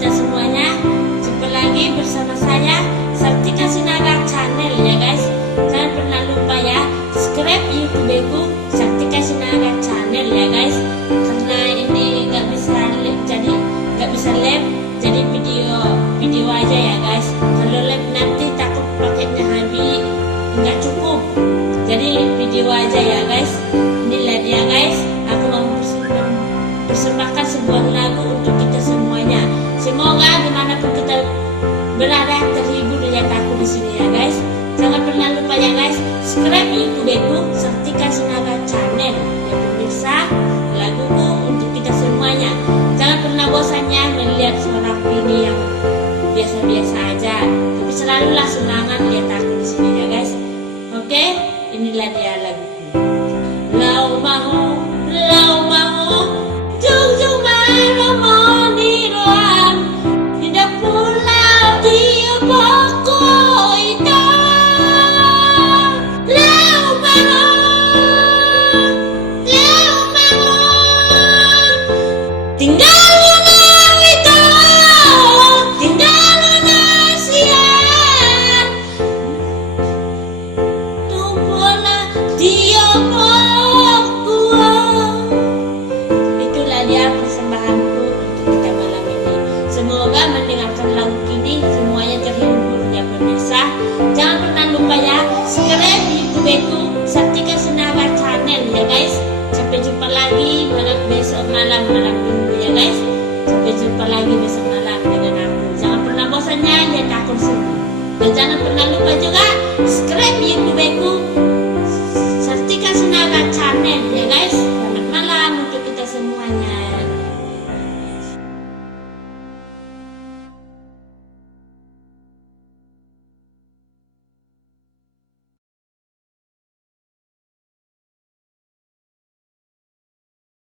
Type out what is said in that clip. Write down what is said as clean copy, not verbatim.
kita semuanya. Jumpa lagi bersama saya Sartika Sinaga Channel ya guys. Jangan pernah lupa ya subscribe YouTube-ku Sartika Sinaga Channel ya guys. Karena ini nggak bisa live jadi video aja ya guys. Kalau live nanti takut paketnya habis nggak cukup. Jadi video aja ya guys. Inilah dia guys. Aku mau persembahkan sebuah lagu untuk kita semuanya. Semoga dimanapun kita berada terhibur lihat aku di sini ya guys. Jangan pernah lupa ya guys subscribe YouTube-ku Sartika Sinaga Channel ya pemirsa. Laguku untuk kita semuanya. Jangan pernah bosannya melihat suara aku ini yang biasa-biasa aja. Tapi selalulah semangat lihat aku di sini ya guys. Oke, inilah dia laguku. Lau mau jung malam di ruang tidak pulau dia pokok itu. Lau mau tinggal persembahanku untuk kita malam ini. Semoga mendengarkan lagu ini semuanya terhibur ya pemirsa. Jangan pernah lupa ya subscribe YouTube-ku Sartika Sinaga Channel ya guys. Sampai jumpa lagi besok malam minggu ya guys. Sampai jumpa lagi besok malam dengan aku. Jangan pernah bosannya lihat aku semua. Dan jangan pernah lupa juga subscribe YouTube-ku Sartika Sinaga Channel ya guys.